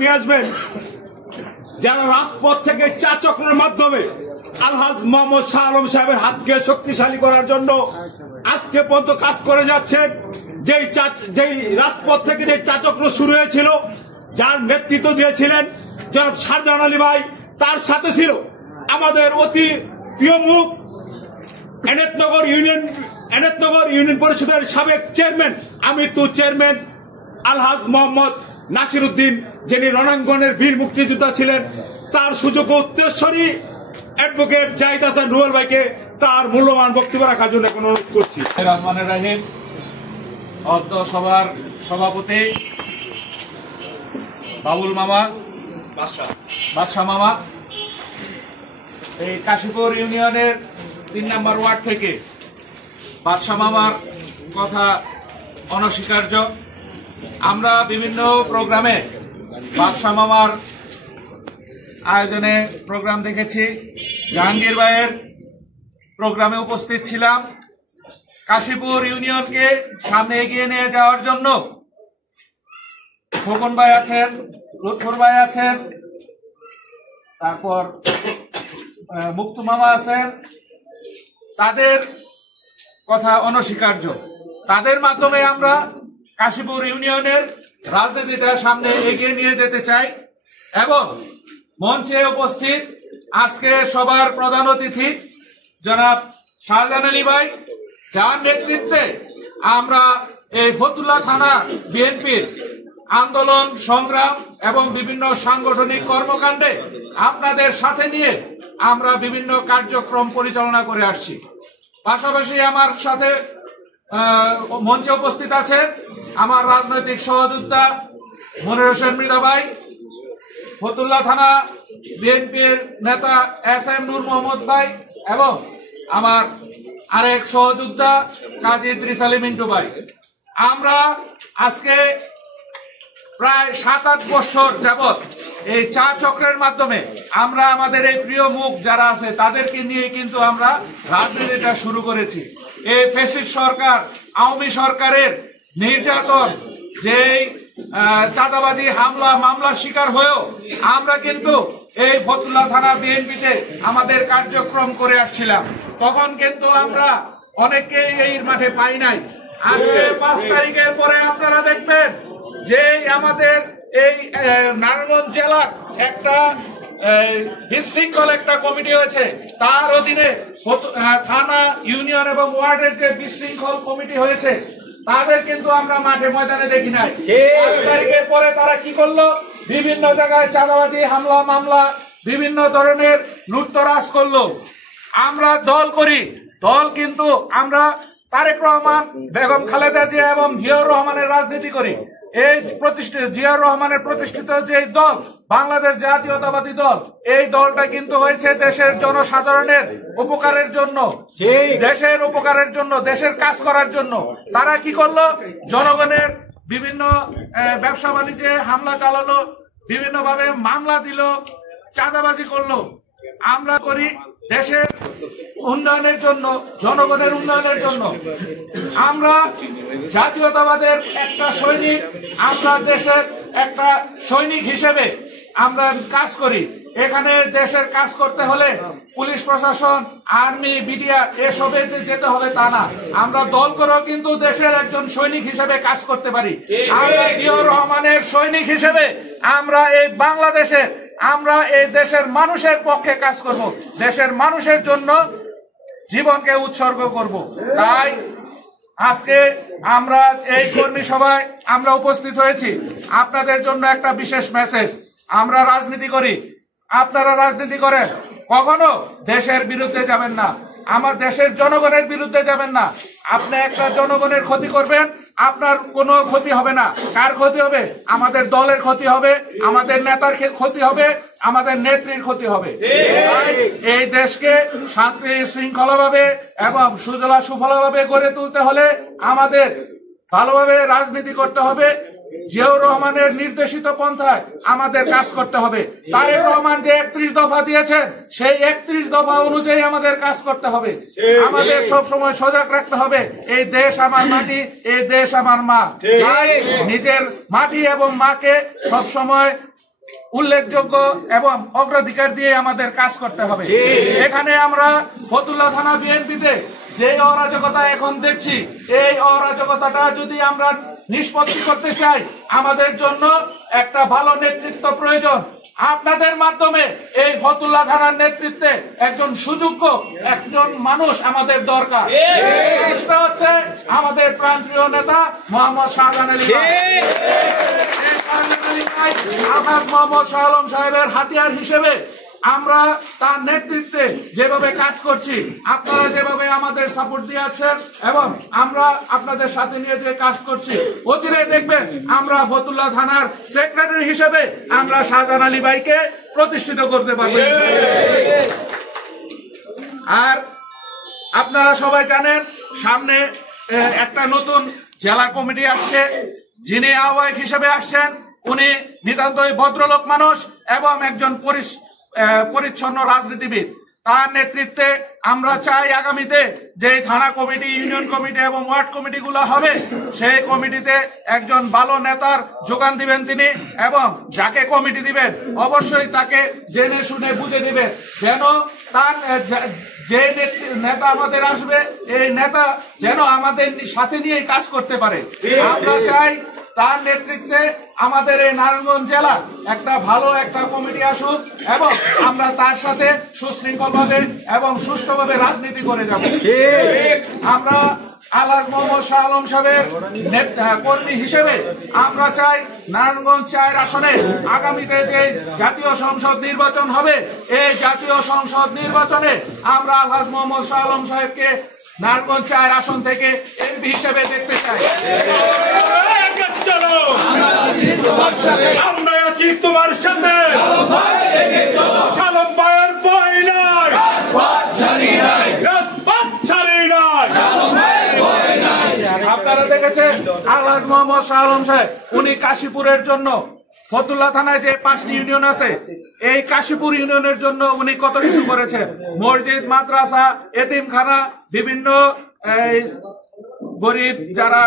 নিয়ে আসবেন যারা রাজপথ থেকে চা চক্রের মাধ্যমে আলহাজ মোহাম্মদ শাহ আলম সাহেবের হাতকে শক্তিশালী করার জন্য আজকে পর্যন্ত কাজ করে যাচ্ছেন। যেই রাজপথ থেকে যে চা চক্র শুরু হয়েছিল, যার নেতৃত্ব দিয়েছিলেন জনাব শাহজাহান আলী ভাই, তার সাথে ছিল আমাদের অতি প্রিয় মুখ এনায়েতনগর ইউনিয়ন পরিষদের সাবেক চেয়ারম্যান, আমিতু চেয়ারম্যান আলহাজ মোহাম্মদ নাসির উদ্দিন, যিনি রণাঙ্গনের বীর মুক্তিযোদ্ধা ছিলেন। তার সুযোগ্য উত্তরসূরি অ্যাডভোকেট জাহিদ হাসান রুবেল ভাইকে তার মূল্যবান বক্তব্য রাখার জন্য এখন অনুরোধ করছি। রহমানুর রহিম, অর্ধ সভার সভাপতি বাবুল মামা, বাদশাহ মামা, এই কাশীপুর ইউনিয়নের ৩ নম্বর ওয়ার্ড থেকে বাদশাহ মামার কথা অনস্বীকার্য। আমরা বিভিন্ন প্রোগ্রামে বাদশাহ মামার আয়োজনে প্রোগ্রাম দেখেছি, জাহাঙ্গীর ভাইয়ের প্রোগ্রামে উপস্থিত ছিলাম। কাশীপুর ইউনিয়নকে সামনে এগিয়ে নিয়ে যাওয়ার জন্য খোকন ভাই আছেন, লুৎফর ভাই আছেন, তারপর মুক্তু মামা আছেন, তাদের কথা অনস্বীকার্য। তাদের মাধ্যমে আমরা কাশীপুর ইউনিয়নের রাজনীতিটা সামনে এগিয়ে নিয়ে যেতে চাই। এবং মঞ্চে উপস্থিত আজকে সবার প্রধান অতিথি জনাব শাহজাহান আলী ভাই, যার নেতৃত্বে আমরা এই ফতুল্লা থানা বিএনপির আন্দোলন সংগ্রাম এবং বিভিন্ন সাংগঠনিক কর্মকাণ্ডে আপনাদের সাথে নিয়ে আমরা বিভিন্ন কার্যক্রম পরিচালনা করে আসছি। পাশাপাশি আমার সাথে মঞ্চে উপস্থিত আছেন আমার রাজনৈতিক সহযোদ্ধা মনির হোসেন মৃধা ভাই, ফতুল্লা থানা বিএনপির নেতা এস.এম. নূর মোহাম্মদ ভাই এবং আমার আরেক সহযোদ্ধা কাজী ইদ্রিস আলী মিন্টু ভাই। আমরা আজকে প্রায় 7-8 বছর যাবৎ এই চা চক্রের মাধ্যমে আমরা আমাদের এই প্রিয় মুখ যারা আছে তাদেরকে নিয়ে কিন্তু আমরা রাজনীতিটা শুরু করেছি। এই ফ্যাসিস্ট সরকার, আওয়ামী সরকারের নির্যাতন, যেই চাঁদাবাজি হামলা মামলার শিকার হয়েও আমরা কিন্তু এই ফতুল্লা থানা বিএনপিতে আমাদের কার্যক্রম করে আসছিলাম। তখন কিন্তু আমরা অনেককে এই মাঠে পাই নাই। আজকে 5 তারিখের পরে আপনারা দেখবেন যে আমাদের এই নারায়ণগঞ্জ জেলার একটা বিশৃঙ্খল একটা কমিটি হয়েছে, তার অধীনে থানা, ইউনিয়ন এবং ওয়ার্ডের যে বিশৃঙ্খল কমিটি হয়েছে তাদের কিন্তু আমরা মাঠে ময়দানে দেখি নাই। 5 তারিখের পরে তারা কি করলো? বিভিন্ন জায়গায় চাঁদাবাজি হামলা মামলা, বিভিন্ন ধরনের লুটতরাজ করলো। আমরা দল করি, দল কিন্তু আমরা তারেক রহমান, বেগম খালেদা জিয়া এবং জিয়াউর রহমানের রাজনীতি করি। এই প্রতিষ্ঠিত জিয়াউর রহমানের প্রতিষ্ঠিত যে দল বাংলাদেশ জাতীয়তাবাদী দল, এই দলটা কিন্তু হয়েছে দেশের জনসাধারণের উপকারের জন্য, দেশের উপকারের জন্য, দেশের কাজ করার জন্য। তারা কি করলো? জনগণের বিভিন্ন ব্যবসা বাণিজ্যে হামলা চালালো, বিভিন্ন ভাবে মামলা দিল, চাঁদাবাজি করলো। আমরা করি দেশের উন্নয়নের জন্য, জনগণের উন্নয়নের জন্য। আমরা জাতীয়তাবাদের একটা সৈনিক, আমরা দেশের একটা সৈনিক হিসেবে আমরা কাজ করি। এখানে দেশের কাজ করতে হলে পুলিশ প্রশাসন, আর্মি, বিডিআর এসবে যে যেতে হবে তা না। আমরা দল করেও কিন্তু দেশের একজন সৈনিক হিসেবে কাজ করতে পারি। আমরা জিয়াউর রহমানের সৈনিক হিসেবে আমরা এই বাংলাদেশে, আমরা এই দেশের মানুষের পক্ষে কাজ করব, দেশের মানুষের জন্য জীবনকে উৎসর্গ করব। তাই আজকে আমরা এই কর্মী সভায় আমরা উপস্থিত হয়েছি আপনাদের জন্য একটা বিশেষ মেসেজ। আমরা রাজনীতি করি, আপনারা রাজনীতি করেন, কখনো দেশের বিরুদ্ধে যাবেন না, আমার দেশের জনগণের বিরুদ্ধে যাবেন না। আপনি একটা জনগণের ক্ষতি করবেন, আপনার কোনো ক্ষতি হবে না। কার ক্ষতি হবে? আমাদের দলের ক্ষতি হবে, আমাদের নেতার ক্ষতি হবে, আমাদের নেত্রীর ক্ষতি হবে। এই দেশকে শান্তি শৃঙ্খলাভাবে এবং সুজলা সুফলাভাবে গড়ে তুলতে হলে আমাদের ভালোভাবে রাজনীতি করতে হবে। জিয়াউর রহমানের নির্দেশিত পন্থায় আমাদের কাজ করতে হবে। তারেক রহমান যে 31 দফা দিয়েছেন, সেই 31 দফা অনুযায়ী আমাদের কাজ করতে হবে। আমাদের সব সময় সজাগ রাখতে হবে, এই দেশ আমার মাটি, এই দেশ আমার মা। তাই নিজের মাটি এবং মাকে সব সময় উল্লেখযোগ্য এবং অগ্রাধিকার দিয়ে আমাদের কাজ করতে হবে। এখানে আমরা ফতুল্লা থানা বিএনপিতে যে অরাজকতা এখন দেখছি, এই অরাজকতাটা যদি আমরা নিষ্পত্তি করতে চাই, আমাদের জন্য একটা ভালো নেতৃত্ব প্রয়োজন। আপনাদের মাধ্যমে এই ফতুল্লা থানার নেতৃত্বে একজন সুযোগ্য একজন মানুষ আমাদের দরকার। এটা হচ্ছে আমাদের প্রাণপ্রিয় নেতা মোহাম্মদ শাহজাহান আলী ভাই। আলহাজ মোহাম্মদ শাহ আলম সাহেবের হাতিয়ার হিসেবে আমরা তার নেতৃত্বে যেভাবে কাজ করছি, আপনারা যেভাবে আমাদের সাপোর্ট দিয়ে আছেন এবং আমরা আপনাদের সাথে নিয়ে যে কাজ করছি, অচিরে দেখবেন আমরা ফতুল্লা থানার সেক্রেটারি হিসেবে আমরা শাহজাহান আলী ভাইকে প্রতিষ্ঠিত করতে পারবো। আর আপনারা সবাই জানেন সামনে একটা নতুন জেলা কমিটি আসছে, যিনি আহ্বায়ক হিসেবে আসছেন উনি নিতান্তই ভদ্রলোক মানুষ এবং একজন পরিচ্ছন্ন রাজনীতিবিদ। তার নেতৃত্বে আমরা চাই আগামীতে যে থানা কমিটি, ইউনিয়ন কমিটি এবং ওয়ার্ড কমিটি গুলো হবে, সেই কমিটিতে একজন ভালো নেতার যোগান দিবেন তিনি, এবং যাকে কমিটি দিবেন অবশ্যই তাকে জেনে শুনে বুঝে দিবেন, যেন তার যে নেতা আমাদের আসবে এই নেতা যেন আমাদের সাথে নিয়ে কাজ করতে পারে। আমরা চাই তার নেতৃত্বে আমাদের এই নারায়ণগঞ্জ জেলা একটা ভালো একটা কমিটি আসুক এবং আমরা তার সাথে সুশৃঙ্খলভাবে এবং সুষ্ঠুভাবে রাজনীতি করে যাব। আমরা আলহাজ মোহাম্মদ শাহ আলম সাহেবের কর্মী হিসেবে আমরা চাই নারায়ণগঞ্জ 4 আসনে আগামীতে যে জাতীয় সংসদ নির্বাচন হবে, এই জাতীয় সংসদ নির্বাচনে আমরা আলহাজ মোহাম্মদ শাহ আলম সাহেবকে নারায়ণগঞ্জ 4 আসন থেকে এমপি হিসেবে দেখতে চাই। আমরা আছি তোমার সাথে, শালম ভাইয়ের বই নাই, আপনারা দেখেছেন আলহাজ মোহাম্মদ শাহ আলম সাহেব উনি কাশীপুরের জন্য, ফতুল্লা থানায় যে 5টি ইউনিয়ন আছে, এই কাশীপুর ইউনিয়নের জন্য উনি কত কিছু করেছেন। মসজিদ, মাদ্রাসা, এতিমখানা, বিভিন্ন গরিব যারা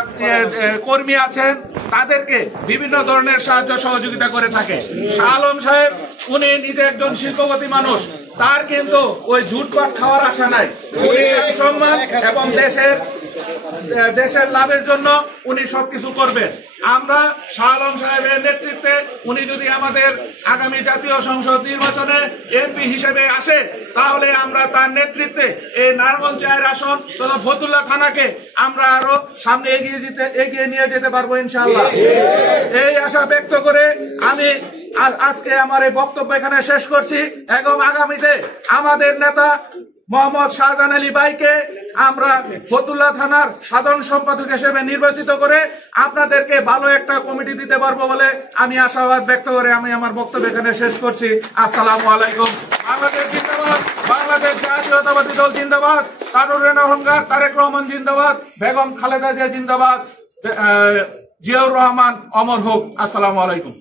কর্মী আছেন তাদেরকে বিভিন্ন ধরনের সাহায্য সহযোগিতা করে থাকে। শাহ আলম সাহেব উনি নিজে একজন শিল্পপতি মানুষ, তার কিন্তু ওই ঝুটপাট খাওয়ার আশা নাই। উনি সম্মান এবং দেশের লাভের জন্য উনি সবকিছু করবেন। আমরা শাহ আলম সাহেবের নেতৃত্বে উনি যদি আমাদের আগামী জাতীয় সংসদ নির্বাচনে এমপি হিসেবে আসে, তাহলে আমরা তার নেতৃত্বে এই নারায়ণগঞ্জ 4 আসন তথা ফতুল্লা থানাকে আমরা আরো সামনে এগিয়ে নিয়ে যেতে পারবো ইনশাআল্লাহ। এই আশা ব্যক্ত করে আমি আজকে আমার এই বক্তব্য এখানে শেষ করছি এবং আগামীতে আমাদের নেতা মোহাম্মদ শাহজাহান আলী ভাইকে আমরা ফতুল্লা থানার সাধারণ সম্পাদক হিসেবে নির্বাচিত করে আপনাদেরকে ভালো একটা কমিটি দিতে পারবো বলে আমি আশাবাদ ব্যক্ত করে আমি আমার বক্তব্য এখানে শেষ করছি। আসসালামু আলাইকুম। বাংলাদেশ জিন্দাবাদ, বাংলাদেশ জাতীয়তাবাদী দল জিন্দাবাদ, তারুণ্যের অহংকার তারেক রহমান জিন্দাবাদ, বেগম খালেদা জিয়া জিন্দাবাদ, জিয়াউর রহমান অমর হোক। আসসালামু আলাইকুম।